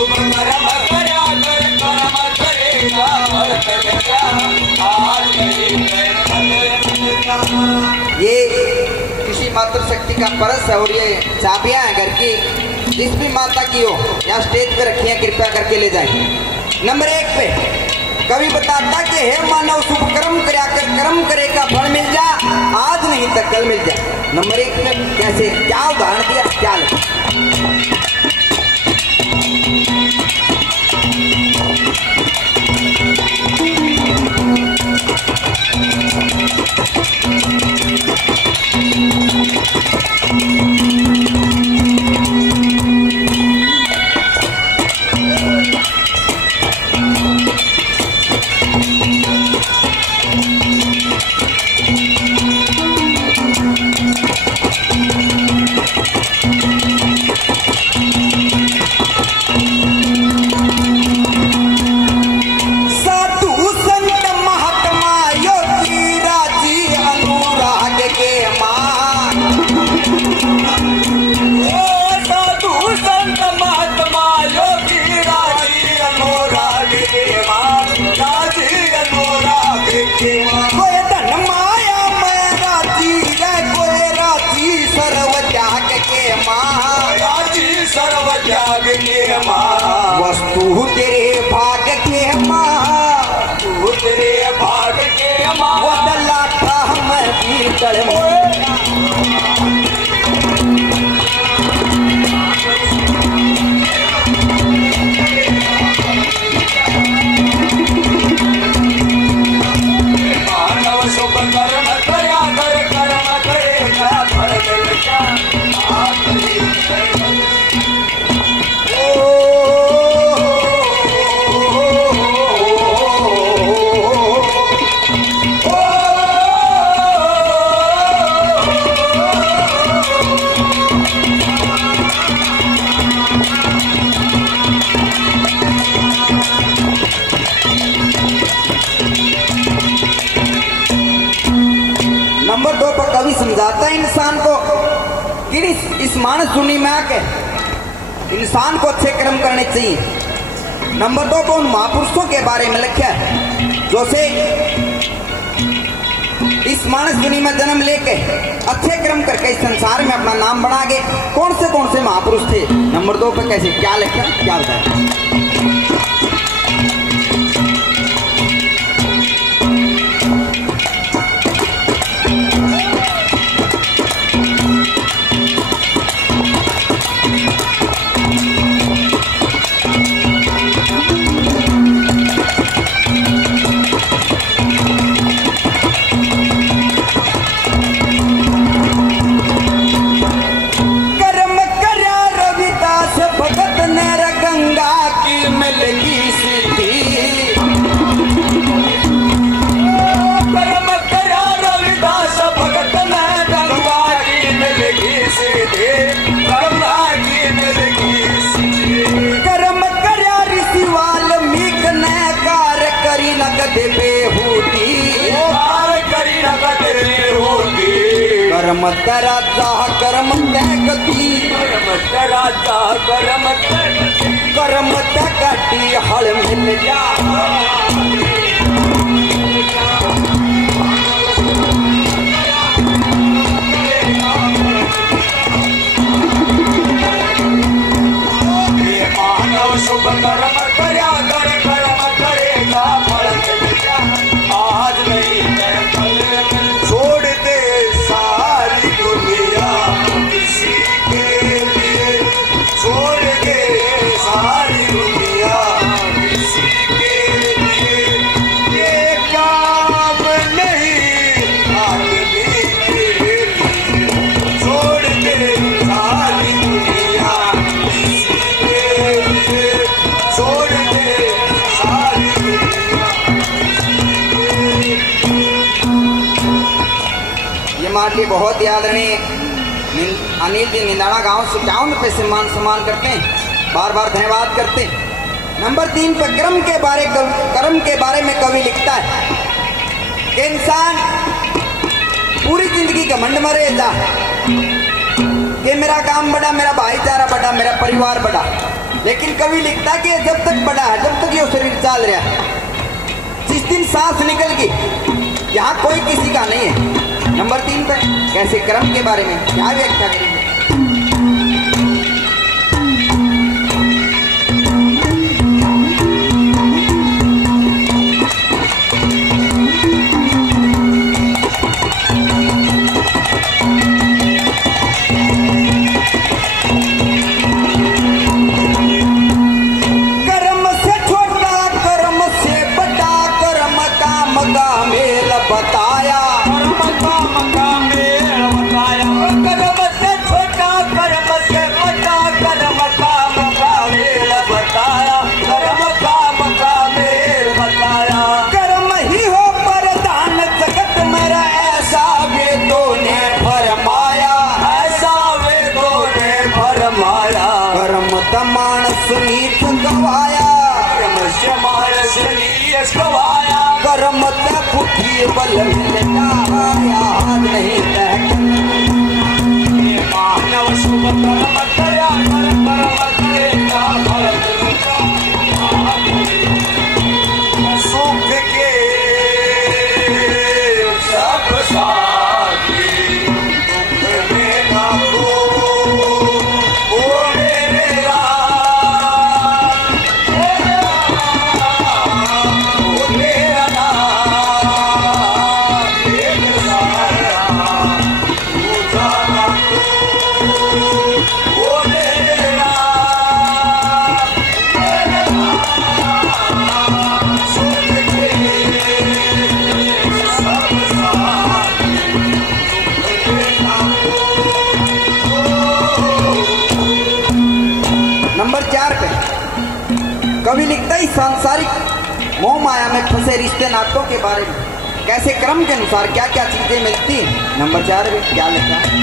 शुभ कर्म करया कर कर्म करेगा फल मिलेगा आज नहीं फल मिलेगा। ये किसी मातृशक्ति का परस है और ये चाबियां हैं घर की, जिस भी माता की हो यहाँ स्टेज पे रखी है, कृपया करके ले जाए। नंबर 1 पे कवि बताता कि हे मानव शुभ कर्म करया कर कर्म करेगा फल मिल जा आज नहीं तो कल मिल जा। नंबर 1 पे कैसे क्या उदाहरण दिया, क्या लिखा? वस्तु तेरे भाग के माँ, तू तेरे भाग के माँ बदला था हम भीतर मानव शुभ कर्म करया कर कर्म करेगा फल मिलेगा आज नहीं नंबर 2 पर कवि समझाता है इंसान को कि इस मानस दुनिया में आके इंसान को अच्छे कर्म करने चाहिए। नंबर 2 पर उन महापुरुषों के बारे में लिखा है जो से इस मानस दुनिया में जन्म लेके अच्छे कर्म करके इस संसार में अपना नाम बना गए। कौन से महापुरुष थे? नंबर 2 पर कैसे क्या लिखा, क्या बताया? कर्म कराता कर्म त्यागती कर्म त्यागती हल मिल जा। मानव शुभ कर्म करया कर कर्म करेगा फल मिल जा आज नहीं कल छोड़ दे सारी दुनिया किसी के लिए छोड़ दे सारी दुनिया किसी के लिए ये काम नहीं आदमी के लिए छोड़ दे सारी दुनिया किसी के लिए छोड़ दे सारी दुनिया। ये माटी बहुत याद रहे। अनिल जी निंदाना गांव से 51 पे सम्मान करते हैं, बार बार धन्यवाद करते हैं। नंबर 3 पर कर्म के बारे में कवि लिखता है कि इंसान पूरी जिंदगी घमंड में रहेगा कि मेरा काम बड़ा, मेरा भाईचारा बड़ा, मेरा परिवार बड़ा, लेकिन कवि लिखता कि जब तक बड़ा है, जब तक ये शरीर चल रहा है, जिस दिन सांस निकल गई यहाँ कोई किसी का नहीं है। नंबर 3 पे कैसे कर्म के बारे में क्या व्याख्या करेंगे? कर्म पुठी बल याद नहीं मानव शुभ कर्म करया कर्म करेगा सुख के सब साथी दुख में ना कवि लिखता है सांसारिक मोह माया में फंसे रिश्ते नातों के बारे में कैसे क्रम के अनुसार क्या क्या चीजें मिलती हैं। नंबर 4 में क्या लिखा है?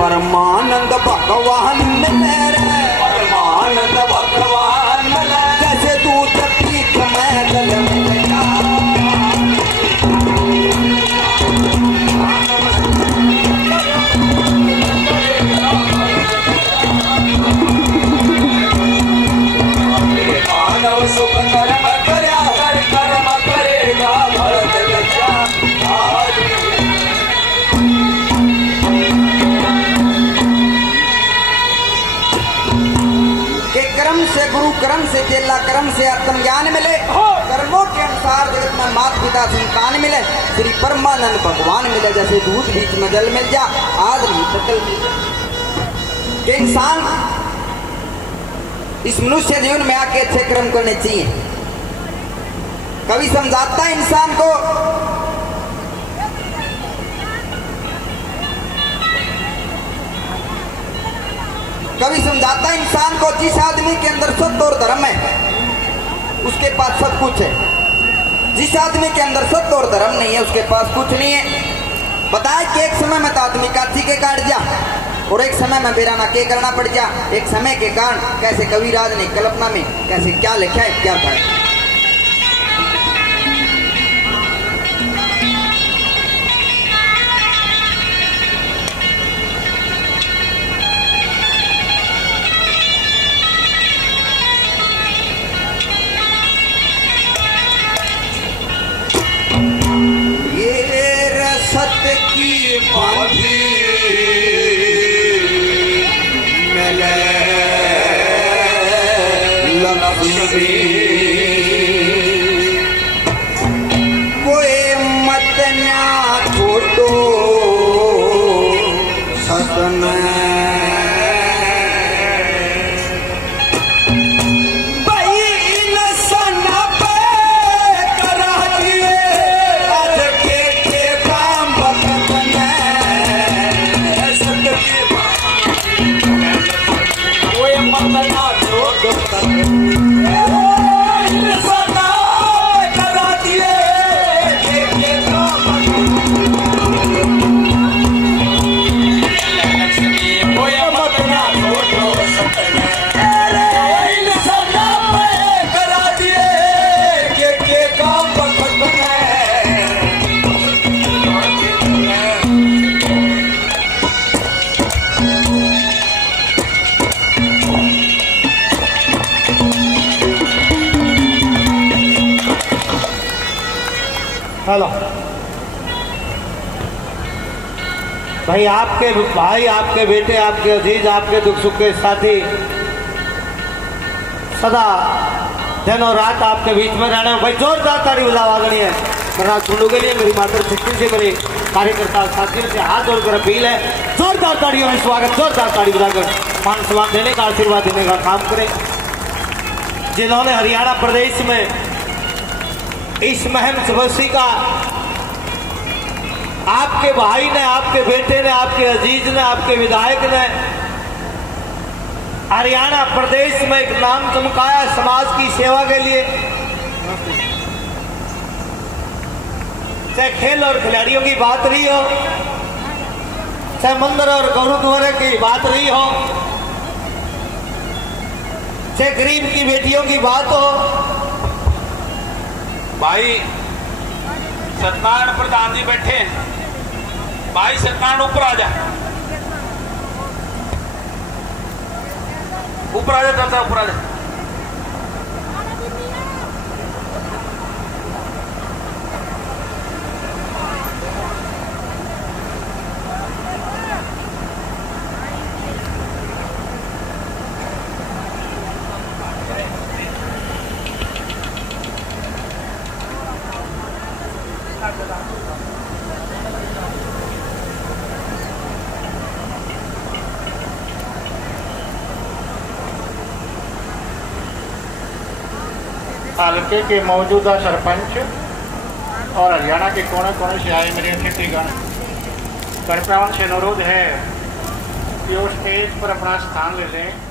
परमानंद भगवान मिले रे, परमानंद भगवान मिले, जैसे दूध पीठ में गल मिलेगा। मानव सुख कर्म करया कर कर्म करेगा भरत लज्जा कर्म से गुरु, कर्म से चेला, कर्म से आत्मज्ञान मिले, कर्मों के अनुसार जगत में माता पिता संतान मिले, श्री परमानंद भगवान मिले, जैसे दूध बीच में जल मिल जा आज नहीं सकल मिल जा। कि इंसान इस मनुष्य जीवन में आके अच्छे कर्म करने चाहिए। कवि समझाता है इंसान को इंसान को जिस आदमी के अंदर सत्य और धर्म है उसके पास सब कुछ है, जिस आदमी के अंदर सत्य और धर्म नहीं है उसके पास कुछ नहीं है। बताए कि एक समय में तो आदमी काठी के काट जा और एक समय में बेराना के करना पड़ जा। एक समय के कारण कैसे कविराज ने कल्पना में कैसे क्या लिखा है क्या था। सत्य की बांधी मिले लक्ष्मी कोई मत ना छोड़ो वतन हेलो भाई, आपके भाई, आपके बेटे, आपके अजीज, आपके दुख सुख के साथी सदा दिन और रात आपके बीच में रहना। भाई जोरदार ताली बजाओ आदरणीय मेरा सुनू के लिए मेरी मातृशक्ति से, मेरे कार्यकर्ता साथियों से हाथ जोड़कर अपील है, जोरदार तालियों में स्वागत, जोरदार ताली बजाकर मान सम्मान देने का, आशीर्वाद देने का काम करें। जिन्होंने हरियाणा प्रदेश में इस महम सदस्य का आपके भाई ने, आपके बेटे ने, आपके अजीज ने, आपके विधायक ने हरियाणा प्रदेश में एक नाम चमकाया समाज की सेवा के लिए। चाहे खेल और खिलाड़ियों की बात रही हो, चाहे मंदिर और गुरुद्वारे की बात रही हो, चाहे गरीब की बेटियों की बात हो। भाई सत्यनारायण प्रधान जी बैठे हैं, भाई सत्यनारायण ऊपर आ जा, ऊपर आ जा चाचा, ऊपर आ जा। हल्के के मौजूदा सरपंच और हरियाणा के कोने कोने से आए मेरे अतिथिगण, कृपया उनसे अनुरोध है कि वो स्टेज पर अपना स्थान ले लें।